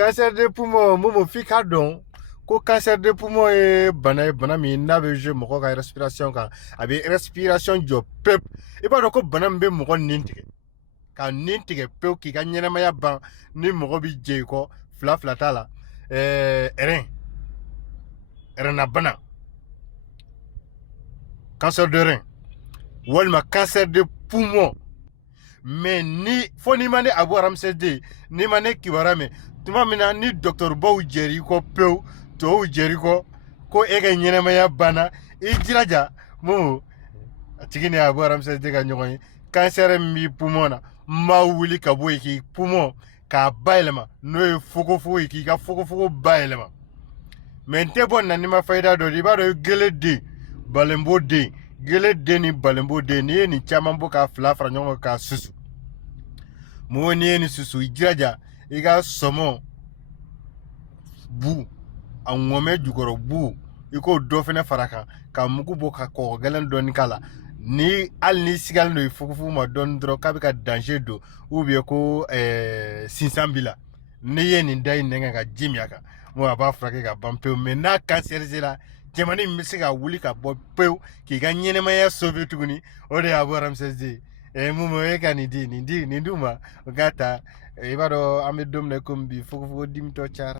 cancer de poumon momo fika don ko cancer de poumon e bana min n'a bɛ jouer mɔgɔ ka respiration kan a bɛ respiration jɔ pep i b'a dɔn ko bana min bɛ mɔgɔ nin tigɛ ka nin tigɛ pewu k'i ka ɲɛnamaya ban ni mɔgɔ bi jɛ i kɔ fila t'a la rein na bana cancer de rein walima cancer de poumon mais ni fo ni ma ne Abu Ramses de ni ma ne kibaruya mɛn tuma min na ni docteur baw jɛr'i kɔ pewu tɔw jɛr'i kɔ ko e ka ɲɛnamaya banna i jilaja mo a tigi ni Abu Ramses de ka ɲɔgɔn ye cancer min b'i poumon na ma wuli ka bɔ yen k'i poumon k'a bayɛlɛma n'o ye fogofogo ye k'i ka fogofogo bayɛlɛma mais n tɛ bɔ na ni ma fayida dɔ i b'a dɔn gele den balenbo den gele den ni balenbo den n'i ye nin caman bɔ k'a fila fara ɲɔgɔn kan k'a susu mɔgɔ n'i ye nin susu i jilaja i ka sɔmɔ bu a ŋɔmɛ jukɔrɔ bu i k'o dɔ fɛnɛ fara kan ka mugu bɔ ka kɔgɔ gɛlɛn dɔɔni k'a la ni hali ni sigalen don i fugufugu ma dɔɔni dɔrɔn k'a bɛ ka danger don ou bien ko sinsan b'i la n'i ye nin da i nɛgɛ ka ji min a kan mo a b'a furakɛ ka ban pewu mais n'a cancerisé la jamana in bɛ se ka wuli ka bɔ pewu k'i ka ɲɛnɛmaya sauver tuguni o de ye Abu Ramses de ye Mumu e ka nin di ma o k'a ta i b'a dɔn an bɛ don min na komi bi fugofugo dimitɔ cayara